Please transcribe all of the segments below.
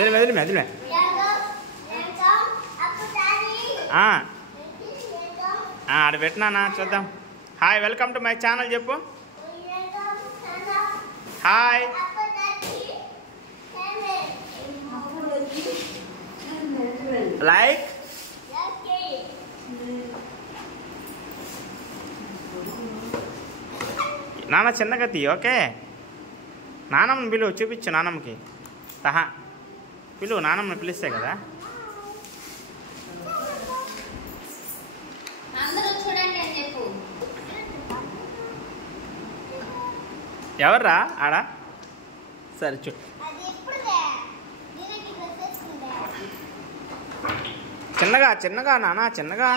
మెదిలి మెదిలి ఆడ పెట్టినానా చూద్దాం. Hi, welcome to my channel చెప్పు. హాయ్, లైక్ నాన్న చిన్నగా తీ. ఓకే, నానమ్మని పిలువు, చూపించు నానమ్మకి. తహా పిలువు, నానమ్మని పిలిస్తే కదా. ఎవర్రా ఆడ? సరే చూ, చిన్నగా చిన్నగా నాన్న, చిన్నగా.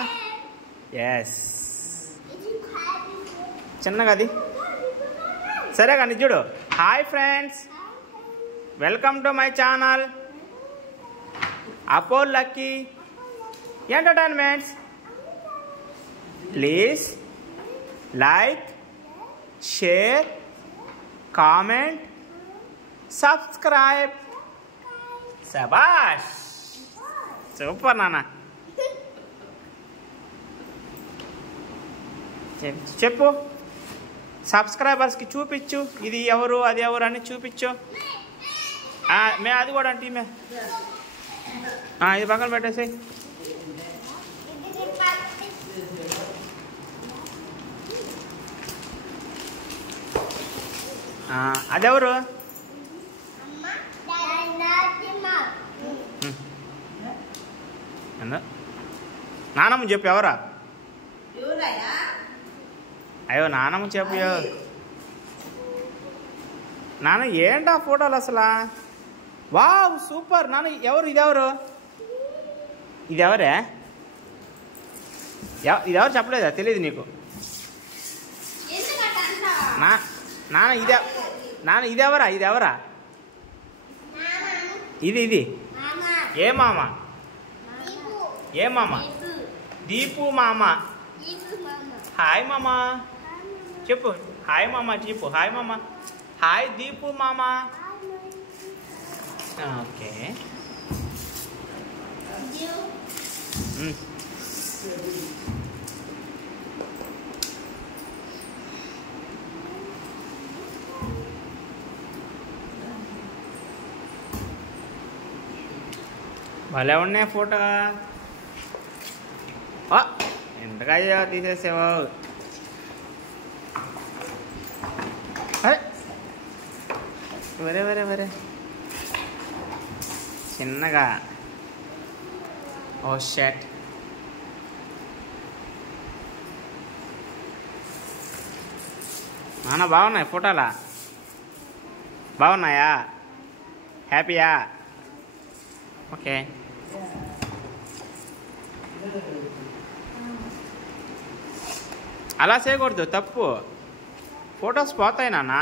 ఎస్, చిన్నగా అది. సరే కానీ చూడు. Hi friends, welcome to my channel అపో lucky entertainments. Please like, share, comment, subscribe. శబాష్, సూపర్ నాన్న. చెప్పు, సబ్స్క్రైబర్స్కి చూపించు, ఇది ఎవరు అది ఎవరు అని చూపించు. మే అది కూడా అంటే మే ఇది పక్కన పెట్టేసి. అదెవరు? నానమ్మ చెప్పు, ఎవరా? అయ్యో నానమ్మ చెప్పు. నాన్న ఏంటా ఫోటోలు అసలు? వావ్ సూపర్ నాన్న. ఎవరు ఇదెవరు? ఇదెవరే? ఇదెవరు చెప్పలేదా? తెలియదు నీకు? నాన్న ఇదే, నాన్న ఇదెవరా? ఇదెవరా? ఇది ఏ మామ? ఏ మామ? దీపు మామ. హాయ్ మామ చెప్పు. హాయ్ మామ చెప్పు. హాయ్ మామ. హాయ్ దీపు మామ. ఓకే, భలే ఉన్నాయి ఫోటో. ఎంతగా తీసేసావు? వరే వరే వరే, చిన్నగా. ఓ షట్, నాన్న బాగున్నాయి ఫోటోలా? బాగున్నాయా? హ్యాపీయా? ఓకే, అలా చేయకూడదు, తప్పు. ఫొటోస్ పోతాయి నాన్న.